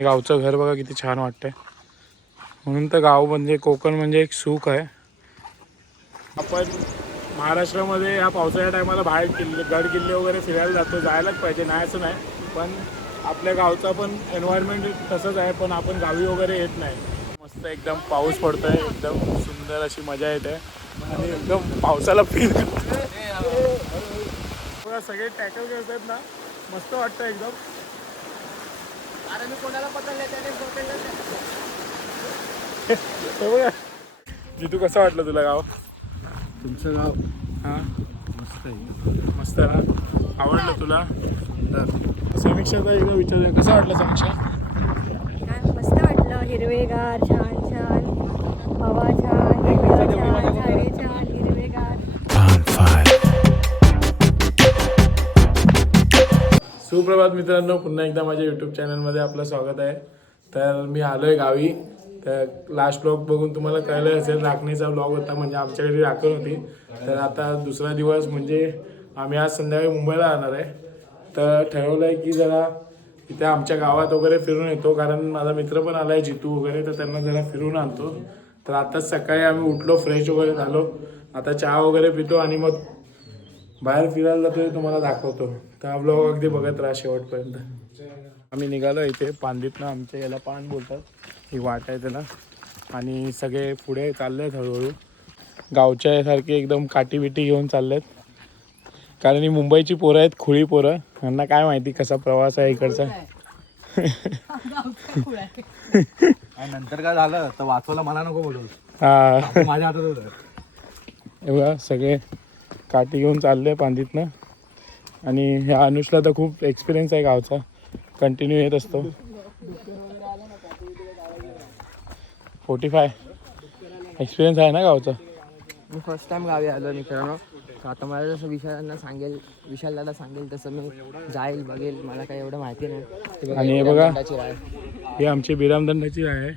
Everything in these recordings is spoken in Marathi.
गावचं घर बघा किती छान वाटतंय. म्हणून तर गाव म्हणजे कोकण म्हणजे एक सुख आहे. आपण महाराष्ट्रामध्ये ह्या पावसाच्या टायमाला बाहेर किल्ले गड किल्ले वगैरे फिरायला जातो. जायलाच पाहिजे नाही असं नाही. पण आपल्या गावचा पण एन्व्हायरमेंट तसंच आहे पण आपण गावी वगैरे येत नाही. मस्त एकदम पाऊस पडतोय एकदम सुंदर अशी मजा येते. आणि एकदम पावसाला फील बघा सगळे टॅकल करतात ना मस्त वाटतं एकदम. हे बघा जितू कसं वाटलं तुला गाव? तुमचं गाव? हां? मस्त आहे. मस्त ना? आवडलं तुला? समीक्षाचा एकदा विचारूया. कसं वाटलं समीक्षा? वाटलं हिरवेगार छान छान. हवा छान हिरवळ छान झाडे छान हिरवेगार. सुप्रभात मित्रांनो पुन्हा एकदा माझ्या यूट्यूब चॅनलमध्ये आपलं स्वागत आहे. तर मी आलो आहे गावी. तर लास्ट ब्लॉग बघून तुम्हाला कळलं असेल राखणीचा ब्लॉग होता म्हणजे आमच्याकडे राखण होती. तर आता दुसरा दिवस म्हणजे आम्ही आज संध्याकाळी मुंबईला जाणार आहे. तर ठरवलं आहे की जरा इथे आमच्या गावात वगैरे फिरून येतो कारण माझा मित्र पण आला आहे जितू वगैरे तर त्यांना जरा फिरून आणतो. तर आताच सकाळी आम्ही उठलो फ्रेश वगैरे झालो. आता चहा वगैरे पितो आणि मग बाहेर फिरायला जातो तुम्हाला दाखवतो. तर हा ब्लॉग अगदी बघत राहा शेवटपर्यंत. आम्ही निघालो इथे पांदीतनं आमच्या याला पान बोलतात. ही वाट आहे त्याला. आणि सगळे पुढे चालले आहेत हळूहळू. गावच्या सारखे एकदम काठी बिटी घेऊन चालले आहेत कारण ही मुंबईची पोरं आहेत खुळी पोरं. यांना काय माहिती कसा प्रवास आहे इकडचा? आणि नंतर काय झालं तर वाचवायला मला नको बोलू. हा. माझ्या हातात होतं. बघा सगळे काठी घेऊन चालले पांदीतनं. आणि ह्या अनुषला तर खूप एक्सपिरियन्स आहे गावचा. कंटिन्यू येत असतो. फोर्टी फाय एक्सपिरियन्स आहे ना गावचा? मी फर्स्ट टाइम गावी आलो मित्रांनो तर आता मला जसं विशालांना सांगेल विशाल दादा सांगेल तसं मी जाईल बघेल. मला काही एवढं माहिती नाही. ते आणि हे बघा. ही आमची बिरामदंडाची आहे.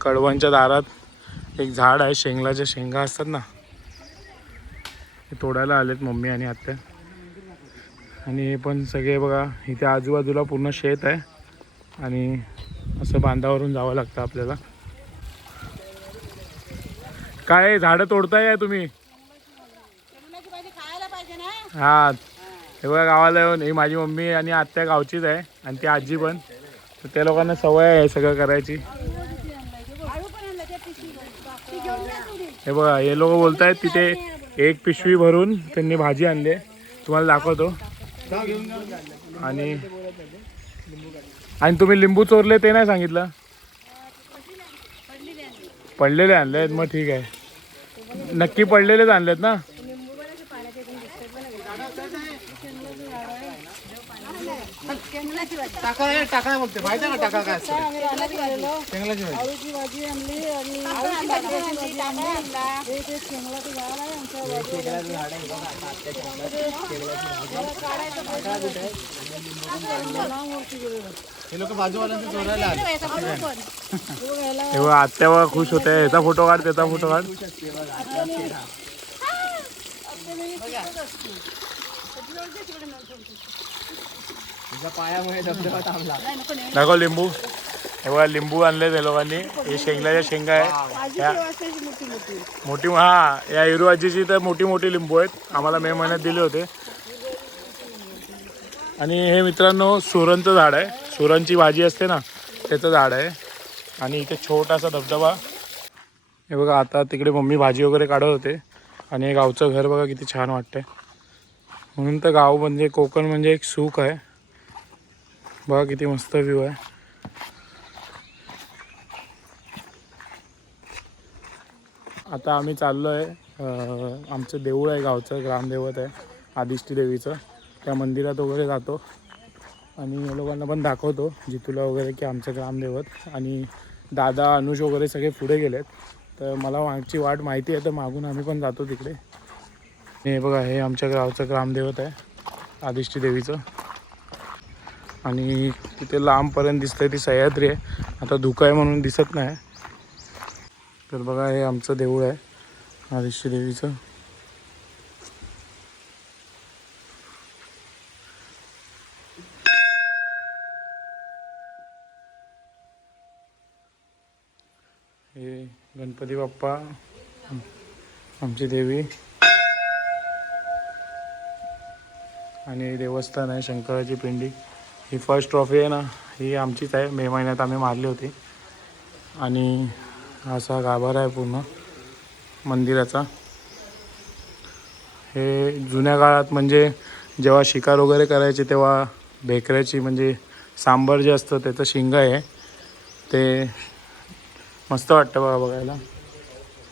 कडवांच्या दारात एक झाड आहे शेंगलाच्या शेंगा असतात ना. हे तोडायला आलेत मम्मी आणि आत्या. आणि हे पण सगळे बघा इथे आजूबाजूला पूर्ण शेत आहे. आणि असं बांधावरून जावं लागतं आपल्याला. काय झाडं तोडताय तुम्ही? हा हे बघा गावाला येऊन ही माझी मम्मी आणि आत्या गावचीच आहे आणि ती आजी पण. तर त्या लोकांना सवय आहे सगळं करायची. हे बघा हे लोक बोलत आहेत तिथे एक पिशवी भरून त्यांनी भाजी आणली आहे. तुम्हाला दाखवतो. आणि आणि तुम्ही लिंबू चोरले ते नाही सांगितलं? पडलेले आणले आहेत मग ठीक आहे. नक्की पडलेलेच आणलेत ना? टाका टाका बोलते माहिती आहे ना टाका काय असतं शेंगलाची भाजी हे लोक बाजूवाल्यांचे चोरायला आले हे बघा आत्या बघा खुश होते याचा फोटो काढ त्याचा फोटो काढ तुझ्या पायामुळे धबधबा थांबला दाखव लिंबू. हे बघा लिंबू आणले त्या लोकांनी. हे शेंगल्याच्या शेंगा आहे या- मोठी हा या हिरू आजीची तर मोठी मोठी लिंबू आहेत. आम्हाला मे महिन्यात दिले होते. आणि हे मित्रांनो सुरणचं झाड आहे. सुरणची भाजी असते ना त्याचं झाड आहे. आणि इथे छोटासा धबधबा. हे बघा आता तिकडे मम्मी भाजी वगैरे काढत होते. आणि हे गावचं घर बघा किती छान वाटतंय. म्हणून तर गाव म्हणजे कोकण म्हणजे एक सुख आहे. बघा किती मस्त व्ह्यू आहे. आता आम्ही चाललो आहे आमचं देऊळ आहे गावचं ग्रामदैवत आहे आदिष्टी देवीचं. त्या मंदिरात वगैरे जातो. आणि या लोकांना पण दाखवतो जितूला वगैरे की आमचं ग्रामदैवत. आणि दादा अनुज वगैरे सगळे पुढे गेलेत. तर मला मागची वाट माहिती आहे तर मागून आम्ही पण जातो तिकडे. हे बघा हे आमच्या गावचं ग्रामदैवत आहे आदिष्टी देवीचं. आणि तिथे लांबपर्यंत दिसतंय ती सह्याद्री आहे. आता धुकं आहे म्हणून दिसत नाही. तर बघा हे आमचं देऊळ आहे आदिश्य देवीचं. हे गणपती बाप्पा आमची देवी. आणि देवस्थान आहे शंकराची पिंडी. ही फर्स्ट ट्रॉफी आहे ना ही आमचीच आहे. मे महिन्यात आम्ही मारली होती. आणि असा गाभारा आहे पूर्ण मंदिराचा. हे जुन्या काळात म्हणजे जेव्हा शिकार वगैरे करायचे तेव्हा भेकऱ्याची म्हणजे सांबर जे असतं त्याचं शिंग आहे. ते मस्त वाटतं बघा बघायला.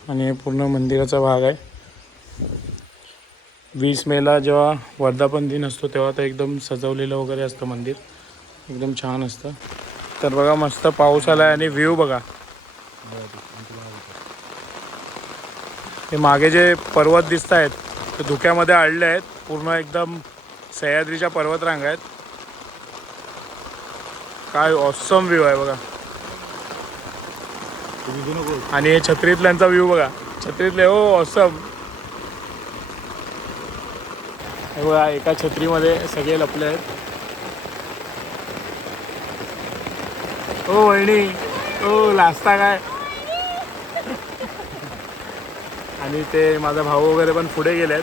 आणि हे पूर्ण मंदिराचा भाग आहे. वीस मेला जेव्हा वर्धापन दिन असतो तेव्हा तर एकदम सजवलेलं वगैरे असतं मंदिर. एकदम छान असतं. तर बघा मस्त पाऊस आला आहे आणि व्ह्यू बघा. हे मागे जे पर्वत दिसत आहेत ते धुक्यामध्ये अडले आहेत. पूर्ण एकदम सह्याद्रीच्या पर्वतरांग आहेत. काय ऑसम व्ह्यू आहे बघा. आणि हे छत्रीतल्यांचा व्ह्यू बघा. छत्रीतले हो ऑसम हे बघा एका छत्रीमध्ये सगळे लपले आहेत. ओ वहिनी ओ लाजता काय? आणि ते माझा भाऊ वगैरे पण पुढे गेलेत.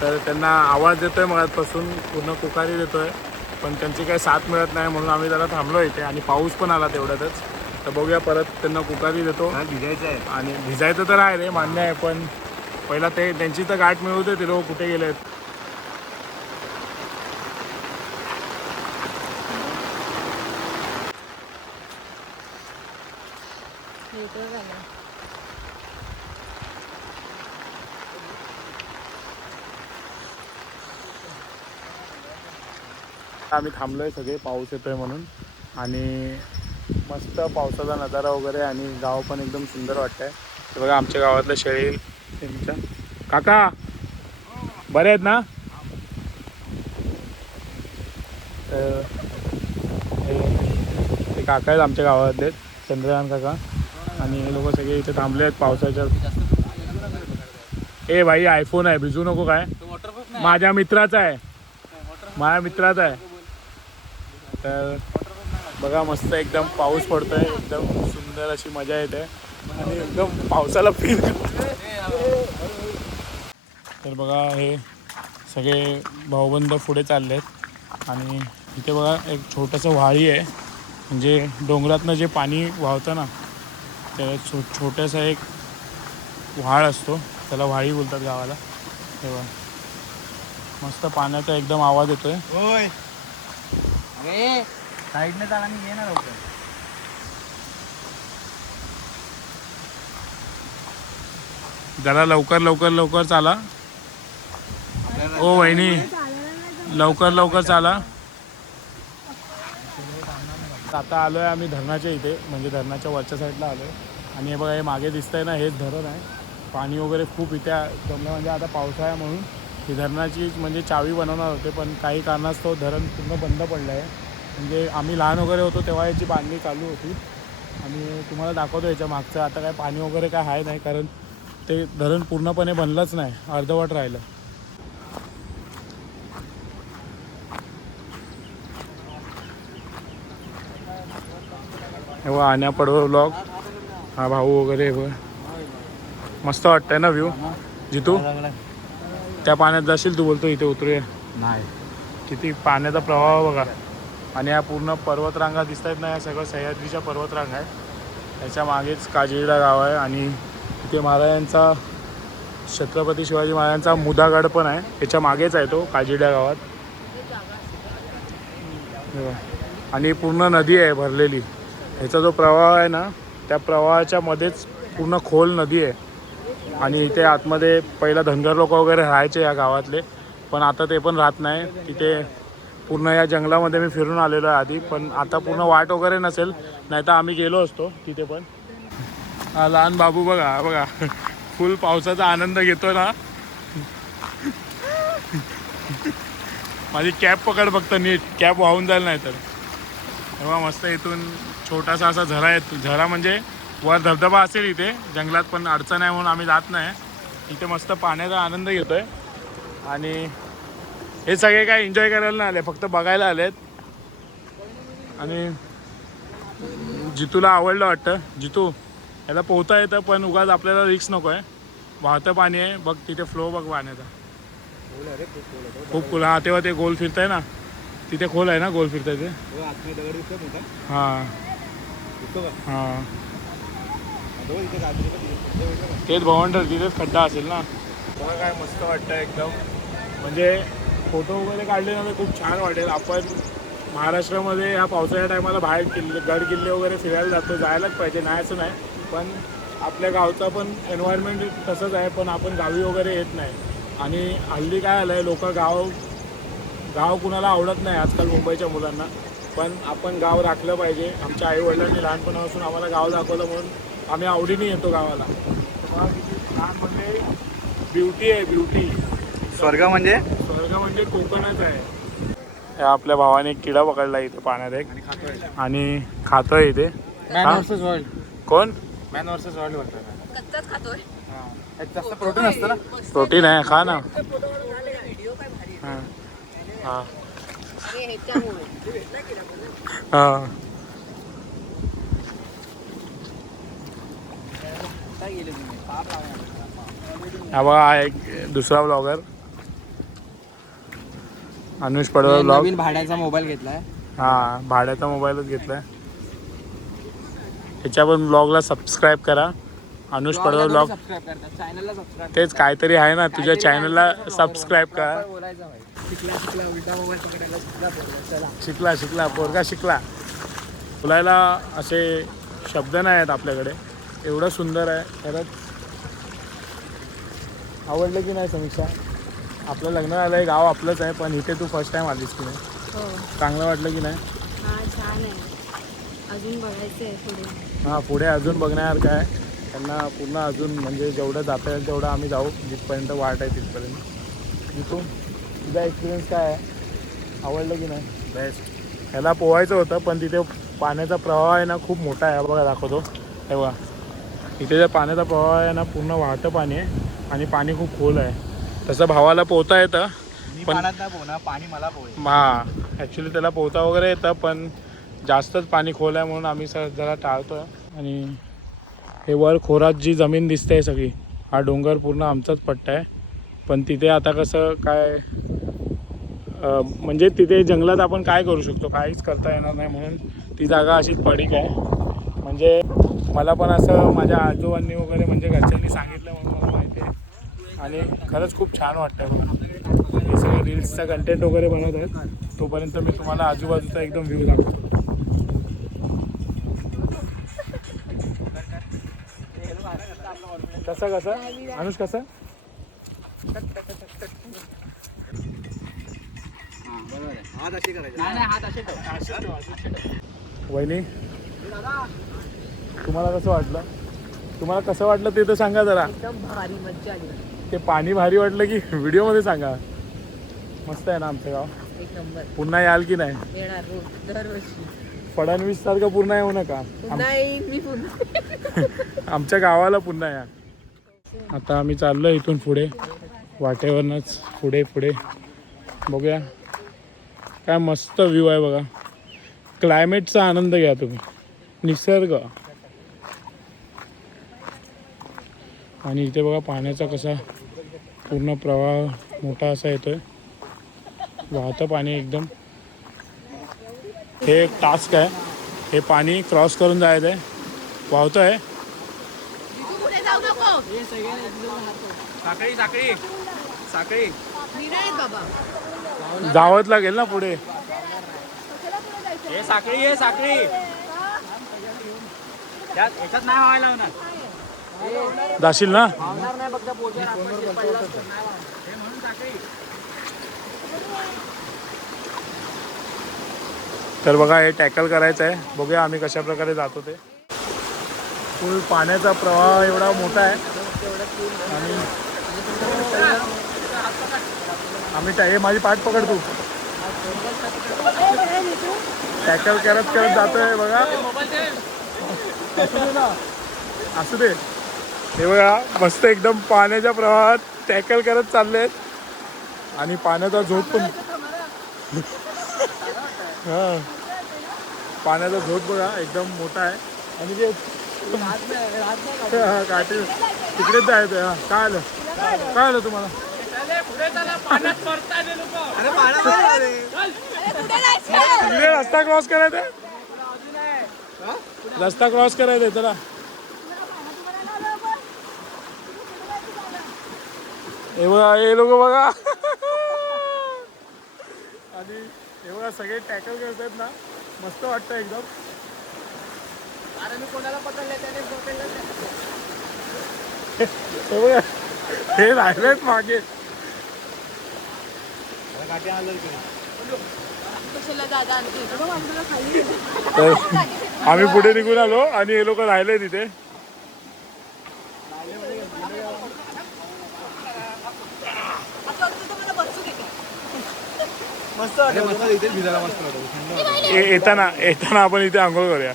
तर त्यांना आवाज देतोय मगातपासून पूर्ण पुकारी देतोय. पण त्यांची काही साथ मिळत नाही म्हणून आम्ही जरा थांबलो इथे आणि पाऊस पण आला तेवढ्यातच. तर बघूया परत त्यांना पुकारी देतो. भिजायचं आहे. आणि भिजायचं तर आहे रे मान्य आहे पण पहिला ते त्यांची तर गाठ मिळू दे ते लोक कुठे गेलेत? आम्ही थांबलोय सगळे पाऊस येतोय म्हणून. आणि मस्त पावसाचा नजारा वगैरे आणि गाव पण एकदम सुंदर वाटतंय. हे बघा आमच्या गावातलं शेळी त्यांच्या काका बरे आहेत ना? तर हे- ते काका आहेत आमच्या गावातले चंद्रकांत काका. आणि हे लोक सगळे इथे थांबले आहेत पावसाच्या. ए भाई आयफोन आहे भिजू नको काय. माझ्या मित्राचा आहे. माझ्या मित्राचा आहे. तर बघा मस्त एकदम पाऊस पडतोय. एकदम सुंदर अशी मजा येते. आणि एकदम पावसाला फील तर बघा हे सगळे भाऊबंद पुढे चालले आहेत आणि इथे बघा एक छोटंसं व्हाळी आहे. म्हणजे डोंगरातनं जे पाणी वाहतं ना त्या छो छोटंसं एक व्हाळ असतो. त्याला व्हाळी बोलतात गावाला. तेव्हा मस्त पाण्याचा एकदम आवाज येतोय. होय अरे साईडने चाला मी ये ना लवकर. जरा लवकर लवकर लवकर चाला. ओ वहिनी लवकर लवकर चाला. आता आलोय आम्ही धरणाच्या इथे म्हणजे धरणाच्या वरच्या साईडला आलोय. आणि हे बघा हे मागे दिसतंय ना हेच धरण आहे. पाणी वगैरे खूप इथे जमलं म्हणजे आता पावसाळा म्हणून ही धरणाची म्हणजे चावी बनवणार होते पण काही कारणास्तव धरण पूर्ण बंद पडलं आहे म्हणजे आम्ही लहान वगैरे होतो तेव्हा याची बांधणी चालू होती. आणि तुम्हाला दाखवतो याच्या मागचं. आता काय पाणी वगैरे काय आहे नाही कारण ते धरण पूर्णपणे बनलंच नाही अर्धवट राहिलं. हे आण्या पडव ब्लॉग हा भाऊ वगैरे मस्त वाटतंय ना व्ह्यू जितू? त्या पाण्यात जाशील तू बोलतो इथे उतरूया. नाही. किती पाण्याचा प्रवाह बघा. आणि या पूर्ण पर्वतरांगा दिसत आहेत ना या सगळं सह्याद्रीच्या पर्वतरांगा आहे. त्याच्या मागेच काजिरडा गाव आहे आणि इथे महाराजांचा छत्रपती शिवाजी महाराजांचा मुदागड पण आहे. त्याच्या मागेच आहे तो काजिरडा गावात. आणि पूर्ण नदी आहे भरलेली. ह्याचा जो प्रवाह आहे ना त्या प्रवाहाच्या मध्येच पूर्ण खोल नदी आहे. आणि इथे आतमध्ये पहिला धनगर लोक वगैरे राहायचे या गावातले. पण आता ते पण राहत नाही. तिथे पूर्ण या जंगलामध्ये मी फिरून आलेलो आहे आधी. पण आता पूर्ण वाट वगैरे नसेल नाही तर आम्ही गेलो असतो तिथे पण. हा लहान बाबू बघा बघा. फुल पावसाचा आनंद घेतो ना. माझी कॅप पकड फक्त नीट. कॅप वाहून जाईल नाही तर तेव्हा मस्त इथून छोटासा असा झरा येतो झरा म्हणजे वर धबधबा असेल इथे जंगलात पण अडचण आहे म्हणून आम्ही जात नाही. इथे मस्त पाण्याचा आनंद घेतोय. आणि हे सगळे काय एन्जॉय करायला नाही आले फक्त बघायला आलेत. आणि जितूला आवडलं वाटतं जितू याला पोहता येतं पण उगाच आपल्याला रिक्स नको आहे वाहतं पाणी आहे बघ तिथे फ्लो बघ पाण्याचा. खूप खोल हा तेव्हा ते गोल फिरताय ना. तिथे खोल आहे ना गोल फिरताय ते. हां हां. तेच भवंडर तिथेच खड्डा असेल ना. बघा काय मस्त वाटतं एकदम. म्हणजे फोटो वगैरे काढले ना तर खूप छान वाटेल. आपण महाराष्ट्रामध्ये ह्या पावसाळ्या टायमाला बाहेर किल्ले गड किल्ले वगैरे फिरायला जातो जायलाच पाहिजे. नाही असं नाही. पण आपल्या गावचा पण एन्व्हायरमेंट तसंच आहे पण आपण गावी वगैरे येत नाही. आणि हल्ली काय आलं आहे लोक गाव गाव कुणाला आवडत नाही आजकाल मुंबईच्या मुलांना. पण आपण गाव राखलं पाहिजे. आमच्या आईवडिलांनी लहानपणापासून आम्हाला गाव दाखवलं म्हणून आम्ही आवडीने येतो गावाला. तेव्हा किती छान म्हणजे ब्युटी आहे ब्युटी. स्वर्ग म्हणजे? स्वर्ग म्हणजे कोकणच आहे. या आपल्या भावाने एक किडा पकडला इथे पाण्यात एक. आणि खातोय. इथे. मॅन? वर्सेस वर्ल्ड कोण? मॅन वर्सेस वर्ल्ड बोलतात. कच्चाच खातोय. यात जास्त प्रोटीन असतं ना? प्रोटीन आहे खा ना. हां. हां. हां बघा एक दुसरा ब्लॉगर अनुष पडवळ ब्लॉग नवीन भाड्याचा मोबाईल घेतलाय. हा भाड्याचा मोबाईलच घेतलाय. ह्याच्या पण ब्लॉगला सबस्क्राईब करा अनुष पडवळ ब्लॉग सबस्क्राईब करतात चॅनलला सबस्क्राईब तेच काहीतरी आहे ना तुझ्या चॅनलला सबस्क्राईब करा. बोलायचं शिकला शिकला उलटा मोबाईल पकडायला शिकला पोरगा. चला. शिकला शिकला पोरगा शिकला. बोलायला असे शब्द नाही आहेत आपल्याकडे. एवढं सुंदर आहे. खरंच आवडलं की नाही समीक्षा? आपलं लग्न झालं आहे गाव आपलंच आहे पण इथे तू फर्स्ट टाइम आलीस की नाही? हो. चांगलं वाटलं की नाही? हा छान आहे. अजून बघायचं आहे पुढे. हां पुढे अजून बघण्यासारखं आहे त्यांना पूर्ण अजून म्हणजे जेवढं जाता येईल तेवढं आम्ही जाऊ. जिथपर्यंत वाट आहे तिथपर्यंत. जिथून तुझा एक्सपिरियन्स काय आहे? आवडलं की नाही? बेस्ट ह्याला पोहायचं होतं पण तिथे पाण्याचा प्रवाह आहे ना खूप मोठा आहे. हा बघा दाखवतो. हे बघा. इथे ज्या पाण्याचा प्रवाह आहे ना पूर्ण वाहतं पाणी आहे आणि पाणी खूप खोल आहे. तसं भावाला पोहता येतं पण- पोहणार पाणी मला हा ॲक्च्युली त्याला पोहता वगैरे येतं पण जास्तच पाणी खोल आहे म्हणून आम्ही सर जरा टाळतो आणि हे वर खोरात जी जमीन दिसते सगळी हा डोंगर पूर्ण आमचाच पट्टा आहे. पण तिथे आता कसं काय म्हणजे तिथे जंगलात आपण काय करू शकतो काहीच करता येणार नाही म्हणून ती जागा अशीच पडीक आहे. म्हणजे मला पण असं माझ्या आजोबांनी वगैरे म्हणजे घरच्यांनी सांगितलं म्हणून मला माहिती आहे. आणि खरंच खूप छान वाटतं बघा. हे सगळं रील्सचा कंटेंट वगैरे बनवत आहेत. तोपर्यंत मी तुम्हाला आजूबाजूचा एकदम व्ह्यू दाखवतो. कसं कसं? अनुष कसं? वहिनी? तुम्हाला कसं वाटलं? तुम्हाला कसं वाटलं ते तर सांगा जरा. एकदम भारी मज्जा आली. ते पाणी भारी वाटलं की व्हिडिओमध्ये सांगा. मस्त आहे ना आमचं गाव. एक नंबर. पुन्हा याल की नाही? येणार रोज दरवर्षी. फडणवीस सारखं पुन्हा येऊ नका. पुन्हा येईन मी पुन्हा आमच्या गावाला पुन्हा या. आता आम्ही चाललो इथून पुढे. वाटेवरनंच पुढे पुढे. बघूया. काय मस्त व्ह्यू आहे बघा. क्लायमेटचा आनंद घ्या तुम्ही. निसर्ग. आणि इथे बघा पाण्याचा कसा पूर्ण प्रवाह मोठा असा येतोय. वाहतं पाणी एकदम. हे एक टास्क आहे. हे पाणी क्रॉस करून जायचं आहे. वाहतं आहे साखळी साखळी. साखळी. जावंच लागेल ना पुढे. हे साखळी हे साखळी. त्यात याच्यात नाही व्हायला होणार. जाशील ना? तर बघा हे टॅकल करायचं आहे. बघूया आम्ही कशा प्रकारे जातो ते. फुल पाण्याचा प्रवाह एवढा मोठा आहे. आणि आम्ही हे माझी पाठ पकड तू. टॅकल करत करत जातोय बघा. असू दे. हे बघा मस्त एकदम पाण्याच्या प्रवाहात टॅकल करत चाललेत. आणि पाण्याचा झोप पण हा. पाण्याचा झोप बघा एकदम मोठा आहे. आणि ते हा, काठी तिकडेच जायचं आहे, हा. काय आलं? काय आलं तुम्हाला? तिकडे रस्ता क्रॉस करायचा आहे? रस्ता क्रॉस करायचा आहे, चला. हे बघा हे लोक बघा. आणि हे बघा सगळे टॅकल करतात ना मस्त वाटतं एकदम. हे बघा हे राहिलेत मागे. आम्ही पुढे निघून आलो आणि हे लोक राहिले तिथे. मस्त वाटत इथे भिजायला मस्त वाटत ये- येताना येताना आपण इथे आंघोळ करूया.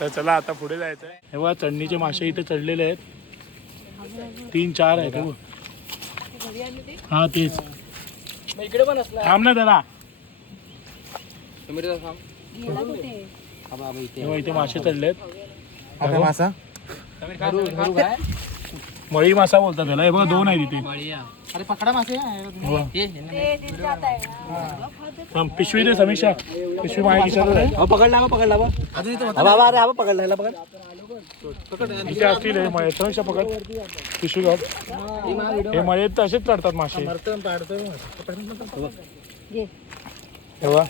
तर चला आता पुढे जायचं आहे हे बघा चढणीचे मासे इथे चढलेले आहेत. तीन चार आहेत. हो. हा तेच. इकडे पण असला. थांब ना त्याला इथे. मासे चढलेत. आता मासा मळी मासा बोलतात त्याला. हे बघा दोन आहे तिथे अरे पकडा मासे. हे पिशवी दे समीक्षा. पिशवी माझ्या खिशात आहे. अहो, पकडला पकडला हा बाबा अरे हा बा, पकडला ह्याला पकड. इथे असतील हे मळे. समीक्षा पकड. पिशवी घाल. हे मळे तर असेच चढतात मासे. हे बघा.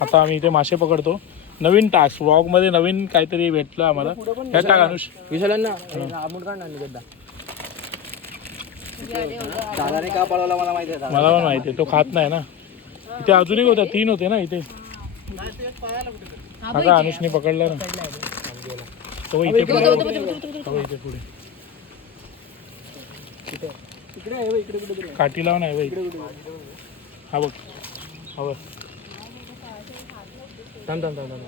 आता आम्ही इथे मासे पकडतो. नवीन टास्क व्लॉगमध्ये नवीन काहीतरी भेटलं आम्हाला. हे टाक अनुष विशालांना. आमुड काढ ना निघत दादाने का पळवला मला माहिती आहे मला पण माहिती आहे तो खात नाही ना. इथे अजून एक होता तीन होते ना इथे. हा का अनुषने पकडला ना. तो इथे पुढे तो इथे पुढे. काठी लाव नाही इकडे. हा बघ. हा बघ. थांब थांब थांब थांब.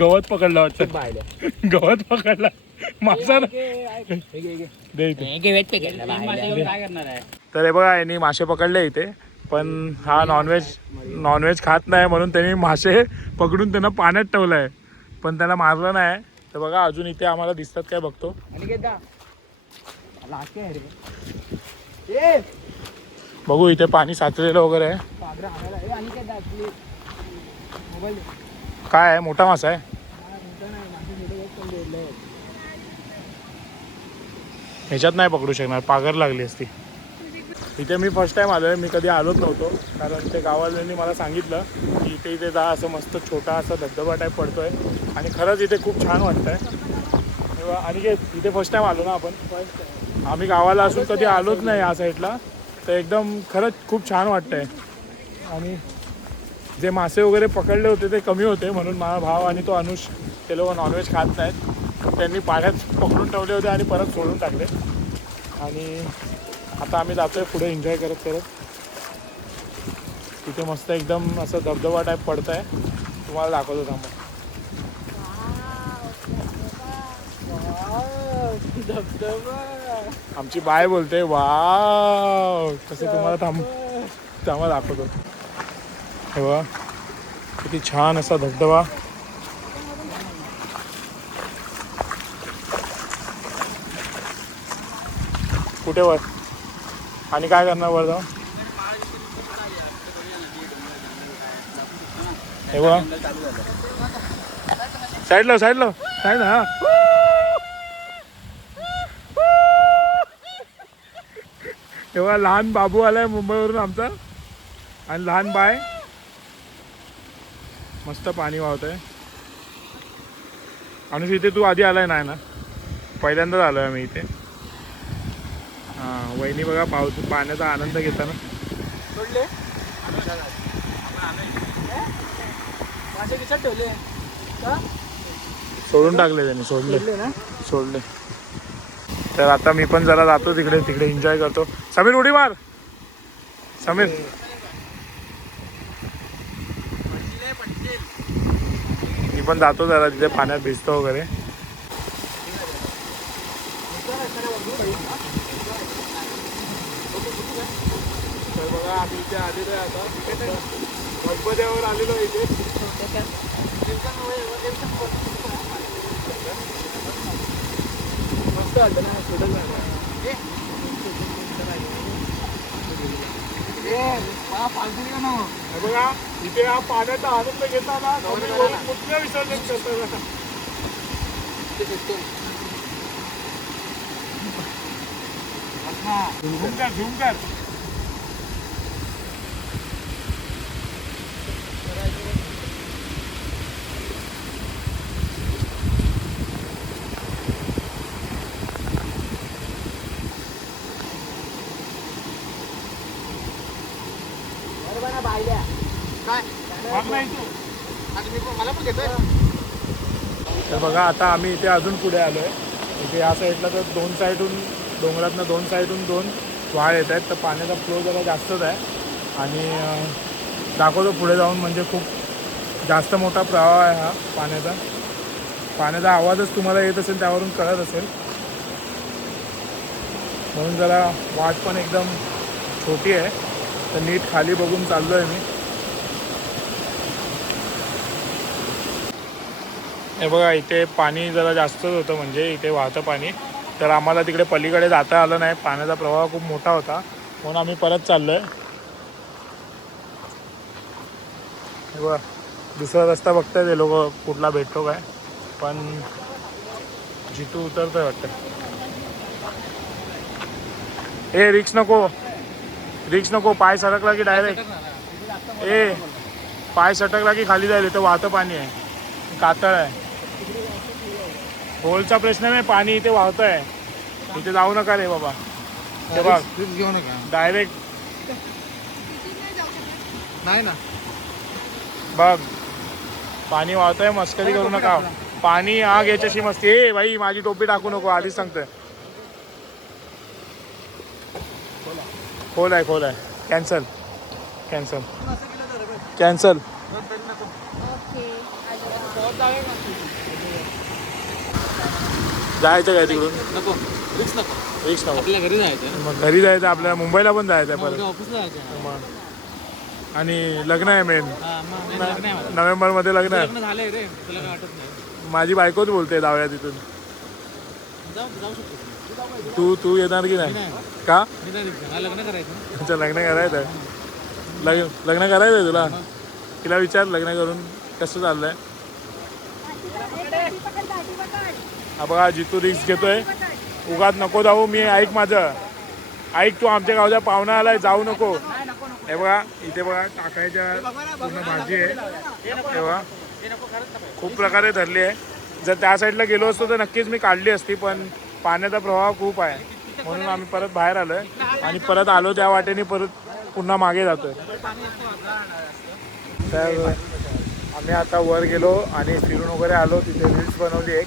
गवत पकडला वाटतं. गवत पकडला. मासा ना दे इथे. तर हे बघा यांनी मासे पकडले इथे. पण हा नॉनव्हेज नॉनव्हेज खात नाही म्हणून त्यांनी मासे पकडून त्यांना पाण्यात ठेवलं आहे पण त्याला मारलं नाही. तर बघा अजून इथे आम्हाला दिसतात काय बघतो. बघू इथे पाणी साचलेलं वगैरे आहे. काय आहे? मोठा मासा आहे? ह्याच्यात नाही पकडू शकणार पागर लागली असती. इथे मी फर्स्ट टाइम आलो आहे मी कधी आलोच नव्हतो कारण ते गावाल्यांनी मला सांगितलं की इथे इथे जा असं मस्त छोटा असा धबधबा टाईप पडतोय. आणि खरंच इथे खूप छान वाटतंय. तेव्हा आणि इथे फर्स्ट टाइम आलो ना आपण. आम्ही गावाला असून कधी आलोच नाही या साईडला तर एकदम खरंच खूप छान वाटतंय. आणि जे मासे वगैरे पकडले होते ते कमी होते म्हणून माझा भाव आणि तो अनुष ते लोक नॉनव्हेज खात नाहीत. त्यांनी पाण्यात पकडून ठेवले होते आणि परत सोडून टाकले. आणि आता आम्ही जातो आहे पुढे एन्जॉय करत करत. तिथे मस्त एकदम असं धबधबा टाईप पडत आहे तुम्हाला दाखवतो थांबा. आमची बाय बोलते वा कसं तुम्हाला थांब थांबा दाखवतो. हे बघा किती छान असा धबधबा. कुठे वर? आणि काय करणार वर जाऊन? हे बघा. साईडला साईडला. साईड हा. तेव्हा लहान बाबू आलाय मुंबईवरून आमचा. आणि लहान बाय. मस्त पाणी वाहत आहे आणि इथे तू आधी आलाय नाही ना? पहिल्यांदाच आलोय आम्ही इथे. हां वहिनी बघा पाऊस पाण्याचा आनंद घेताना. किशात ठेवले. सोडून टाकले त्यांनी सोडले. सोडले तर आता मी पण जरा जातो तिकडे तिकडे एन्जॉय करतो. समीर उडी मार. समीर. पण जातो जरा तिथे पाण्यात भिजतो वगैरे. तर बघा आम्ही इथे आलेलो आहे आता. गणपतीवर आलेलो आहे इथे. मस्त वाटतं ना झालं हे बघा इथे हा पाण्याचा आनंद घेताना कुठल्या विसर्जन करतात झूम कर झूम कर माग नाही तू. मला पण घेतोय तर बघा आता आम्ही इथे अजून पुढे आलो आहे इथे या साईडला तर दोन साईडून डोंगरातनं दोन साईडून दोन वाळ येत आहेत. तर पाण्याचा फ्लो जरा जास्तच आहे. आणि दाखवतो पुढे जाऊन. म्हणजे खूप जास्त मोठा प्रवाह आहे हा पाण्याचा. पाण्याचा आवाजच तुम्हाला येत असेल त्यावरून कळत असेल. म्हणून जरा वाट पण एकदम छोटी आहे. तर नीट खाली बघून चाललो आहे मी. हे बघा इथे पाणी जरा जास्तच होतं म्हणजे इथे वाहतं पाणी. तर आम्हाला तिकडे पलीकडे जाता आलं नाही. पाण्याचा प्रवाह खूप मोठा होता. म्हणून आम्ही परत चाललो आहे हे बघा दुसरा रस्ता बघताय ते लोक कुठला भेटतो काय. पण जितू उतरतोय वाटतं. ए रिक्स नको. रिक्स नको. पाय सरकला की डायरेक्ट ए पाय सटकला की खाली जाईल. इथं वाहतं पाणी आहे. कातळ आहे. होलचा प्रश्न नाही पाणी इथे वाहत आहे इथे जाऊ नका रे बाबा. हे बघ घेऊ नका. डायरेक्ट नाही ना. बघ पाणी वाहतंय मस्करी करू नका. पाणी आग याच्याशी मस्ती. ए भाई माझी टोपी टाकू नको आधीच सांगतोय. खोल आहे खोल आहे. कॅन्सल कॅन्सल कॅन्सल ओके जायचं काय तिकडून? नको रिस्क नको. रिक्स नको. आपल्या घरी जायचं मग घरी जायचं आपल्याला मुंबईला पण जायचं आहे परत ऑफिसला जायचं मग. आणि लग्न आहे मेन हा मग नाही, आहे. नोव्हेंबरमध्ये लग्न आहे. लग्न झालंय रे तुला काय वाटत नाही. माझी बायकोच बोलते जाऊया तिथून. जाऊ जाऊ शकतो तू तू येणार की नाही? का? मी नाही रिक्षा मला लग्न करायचं तुमचं लग्न करायचं आहे लग्न लग्न करायचं आहे तुला तिला विचार लग्न करून कसं चाललंय? हा बघा जितू रिक्स घेतोय. उगात नको जाऊ मी ऐक माझं. ऐक तू आमच्या गावच्या पाहुणा आलाय जाऊ नको. हे बघा इथे बघा टाकायच्या पूर्ण भाजी आहे. हे बघा खूप प्रकारे धरली आहे. जर त्या साईडला गेलो असतो तर नक्कीच मी काढली असती पण पाण्याचा प्रवाह खूप आहे. म्हणून आम्ही परत बाहेर आलोय. आणि परत आलो त्या वाटेने परत पुन्हा मागे जातोय. तर आम्ही आता वर गेलो आणि फिरून वगैरे आलो. तिथे रील्स बनवली एक.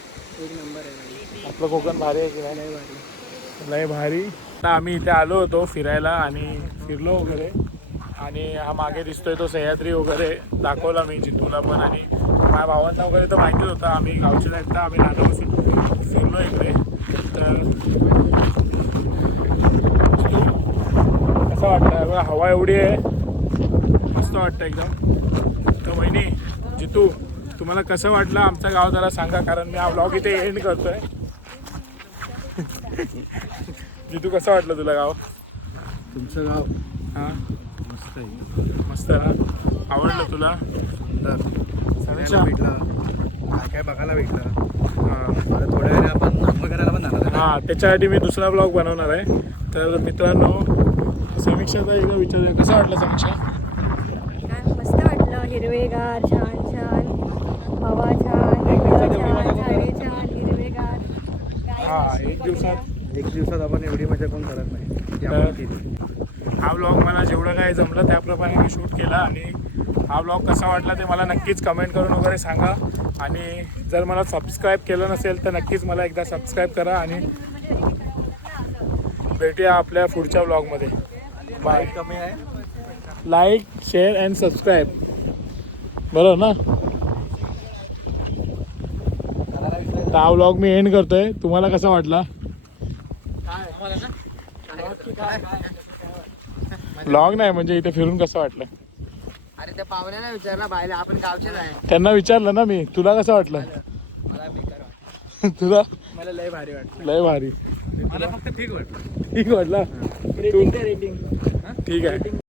आपलं कोकण भारी आहे की नाही? लय भारी. आम्ही इथे आलो होतो फिरायला आणि फिरलो वगैरे. आणि हा मागे दिसतोय तो सह्याद्री वगैरे. दाखवला मी जितूला पण आणि माझ्या भावांना वगैरे तर माहितीच होतं. आम्ही गावच्या साईडला आम्ही लहानपासून फिरलो इकडे. तर कसं वाटतं बघा हवा एवढी आहे. मस्त वाटतं एकदम. तर वहिनी जितू तुम्हाला कसं वाटलं आमचं गाव जरा सांगा कारण मी हा ब्लॉग इथे एंड करतोय. जितू कसं वाटलं तुला गाव? तुमचं गाव हां? मस्त आहे. मस्त ना? आवडलं तुला? समीक्षा भेटलं. काय काय बघायला भेटलं. हां. थोड्या वेळाने आपण आंघोळ करायला पण जाणार आहे. हां त्याच्यासाठी मी दुसरा ब्लॉग बनवणार आहे. तर मित्रांनो समीक्षाचा एकदा विचारूया. कसं वाटलं समीक्षा? काय मस्त वाटलं. हिरवेगार छान छान एक दिवसात एक दिवसात आपण एवढी मजा कोण करत नाही. केली. हा व्लॉग मला जेवढं काही जमलं त्याप्रमाणे मी शूट केला आणि हा व्लॉग कसा वाटला ते मला नक्कीच कमेंट करून वगैरे सांगा. आणि जर मला सबस्क्राईब केलं नसेल तर नक्कीच मला एकदा सबस्क्राईब करा आणि भेटूया आपल्या पुढच्या व्लॉगमध्ये बाय कमी आहे. लाईक शेअर अँड सबस्क्राईब बरोबर ना? तर हा व्लॉग मी एंड करतोय. तुम्हाला कसा वाटला? व्लॉग नाही म्हणजे इथे फिरून कसं वाटलं? अरे त्या पाहुण्याला विचार ना बायला आपण गावचेच आहे. त्यांना विचारलं ना मी तुला कसं वाटलं? मला बेकार तुला? मला लय भारी वाटतं लय भारी. मला फक्त ठीक वाटतं ठीक वाटला? तू ठीक आहे.